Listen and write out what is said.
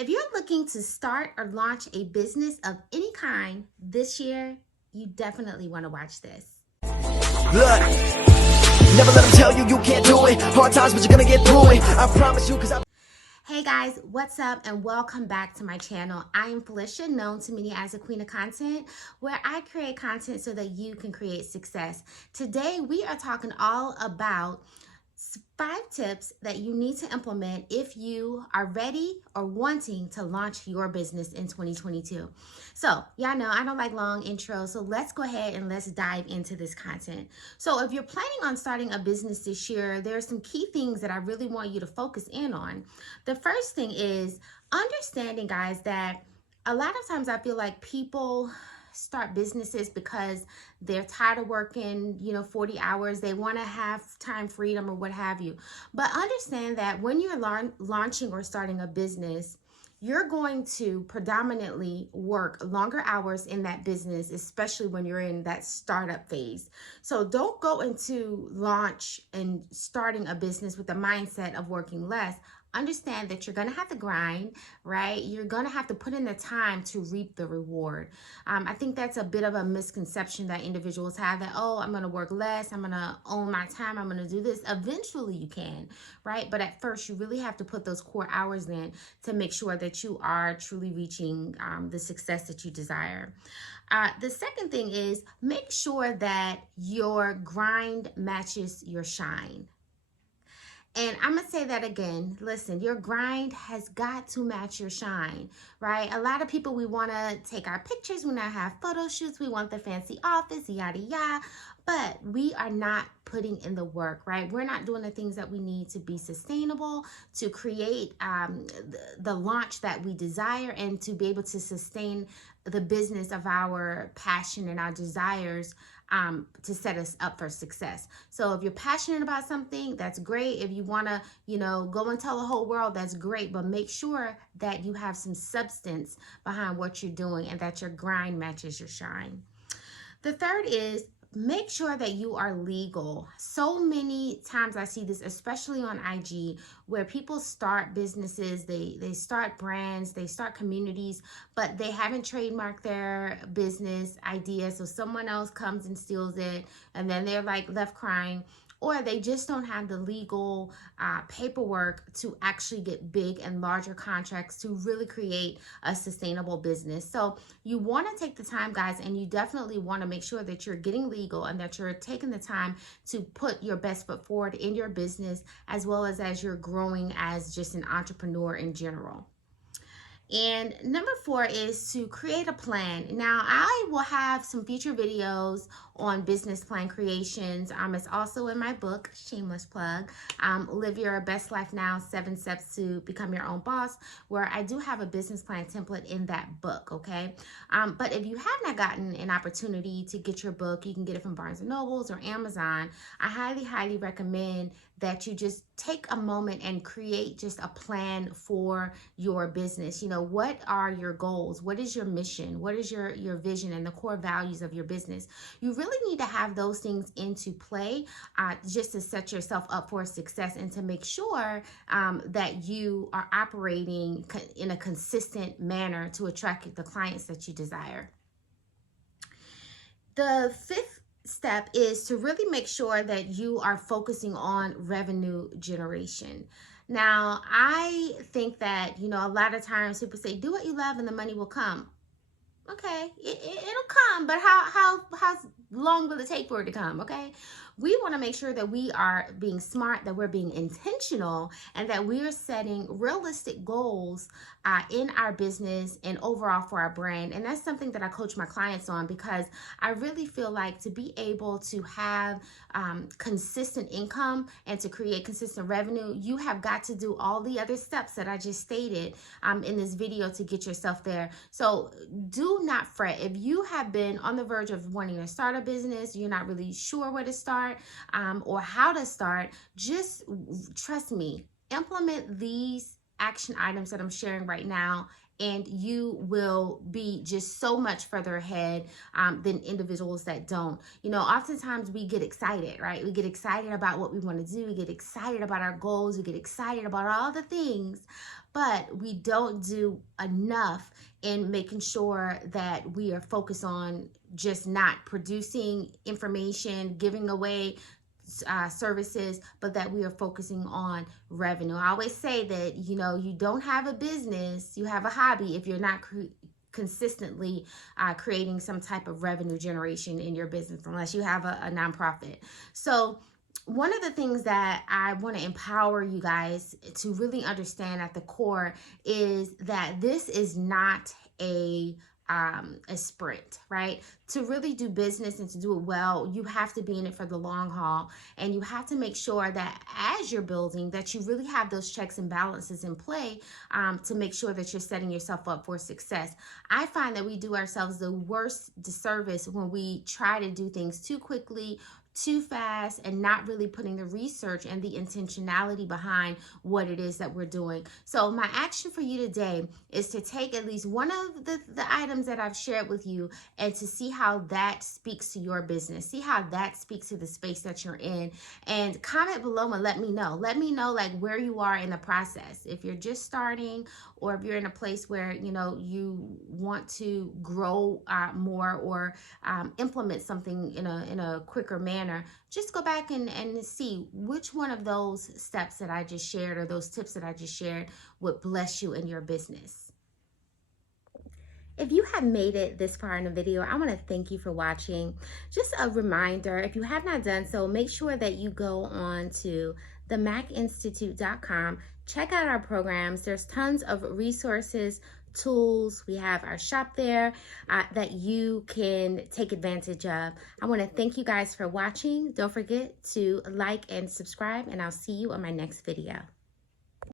If you're looking to start or launch a business of any kind this year, you definitely want to watch this. Look, never let them tell you you can't do it. Hard times, but you're gonna get through it. I promise you, cause I... Hey guys, what's up and welcome back to my channel. I am Felicia, known to many as the Queen of Content, where I create content so that you can create success. Today, we are talking all about 5 tips that you need to implement if you are ready or wanting to launch your business in 2022. So, y'all know I don't like long intros, so let's go ahead and let's dive into this content. So, if you're planning on starting a business this year, there are some key things that I really want you to focus in on. The first thing is understanding, guys, that a lot of times I feel like people start businesses because they're tired of working 40 hours. They want to have time freedom or what have you. But understand that when you're launching or starting a business, you're going to predominantly work longer hours in that business, especially when you're in that startup phase. So don't go into launch and starting a business with the mindset of working less. Understand that you're going to have to grind, right? You're going to have to put in the time to reap the reward. I think that's a bit of a misconception that individuals have, that, oh, I'm going to work less, I'm going to own my time, I'm going to do this. Eventually you can, right? But at first you really have to put those core hours in to make sure that you are truly reaching the success that you desire. The second thing is make sure that your grind matches your shine. And I'm going to say that again. Listen, your grind has got to match your shine, right? A lot of people, we want to take our pictures, we want to have photo shoots, we want the fancy office, yada, yada. But we are not putting in the work, right? We're not doing the things that we need to be sustainable, to create the launch that we desire, and to be able to sustain the business of our passion and our desires to set us up for success. So if you're passionate about something, that's great. If you want to, go and tell the whole world, that's great. But make sure that you have some substance behind what you're doing and that your grind matches your shine. The third is make sure that you are legal. So many times I see this, especially on IG, where people start businesses, they start brands, they start communities, but they haven't trademarked their business idea. So someone else comes and steals it, and then they're like left crying. Or they just don't have the legal paperwork to actually get big and larger contracts to really create a sustainable business. So you want to take the time, guys, and you definitely want to make sure that you're getting legal and that you're taking the time to put your best foot forward in your business, as well as you're growing as just an entrepreneur in general. And number 4 is to create a plan. Now, I will have some future videos on business plan creations. It's also in my book, shameless plug, Live Your Best Life Now, 7 Steps to Become Your Own Boss, where I do have a business plan template in that book, okay? But if you have not gotten an opportunity to get your book, you can get it from Barnes & Nobles or Amazon. I highly, highly recommend that you just take a moment and create just a plan for your business. What are your goals? What is your mission? What is your vision and the core values of your business? You really need to have those things into play just to set yourself up for success and to make sure that you are operating in a consistent manner to attract the clients that you desire. The 5th step is to really make sure that you are focusing on revenue generation. Now, I think that, a lot of times people say, do what you love and the money will come. Okay, it'll come, but how long will it take for it to come? Okay, we want to make sure that we are being smart, that we're being intentional, and that we are setting realistic goals in our business and overall for our brand. And that's something that I coach my clients on, because I really feel like to be able to have consistent income and to create consistent revenue, you have got to do all the other steps that I just stated in this video to get yourself there. So do not fret. If you have been on the verge of wanting to start a business, you're not really sure where to start or how to start, just trust me, implement these action items that I'm sharing right now and you will be just so much further ahead than individuals that don't. You know, oftentimes we get excited, right? We get excited about what we want to do. We get excited about our goals. We get excited about all the things, but we don't do enough in making sure that we are focused on just not producing information, giving away services, but that we are focusing on revenue. I always say that, you know, you don't have a business, you have a hobby if you're not consistently creating some type of revenue generation in your business, unless you have a nonprofit. So one of the things that I want to empower you guys to really understand at the core is that this is not a sprint, right? To really do business and to do it well, you have to be in it for the long haul, and you have to make sure that as you're building, that you really have those checks and balances in play to make sure that you're setting yourself up for success. I find that we do ourselves the worst disservice when we try to do things too quickly, too fast, and not really putting the research and the intentionality behind what it is that we're doing. So my action for you today is to take at least one of the items that I've shared with you and to see how that speaks to your business. See how that speaks to the space that you're in, and comment below and let me know. Let me know like where you are in the process. If you're just starting, or if you're in a place where, you know, you want to grow more, or implement something in a quicker manner, just go back and see which one of those steps that I just shared, or those tips that I just shared, would bless you in your business. If you have made it this far in the video, I want to thank you for watching. Just a reminder, if you have not done so, make sure that you go on to themacinstitute.com. Check out our programs. There's tons of resources, tools. We have our shop there that you can take advantage of. I want to thank you guys for watching. Don't forget to like and subscribe, and I'll see you on my next video.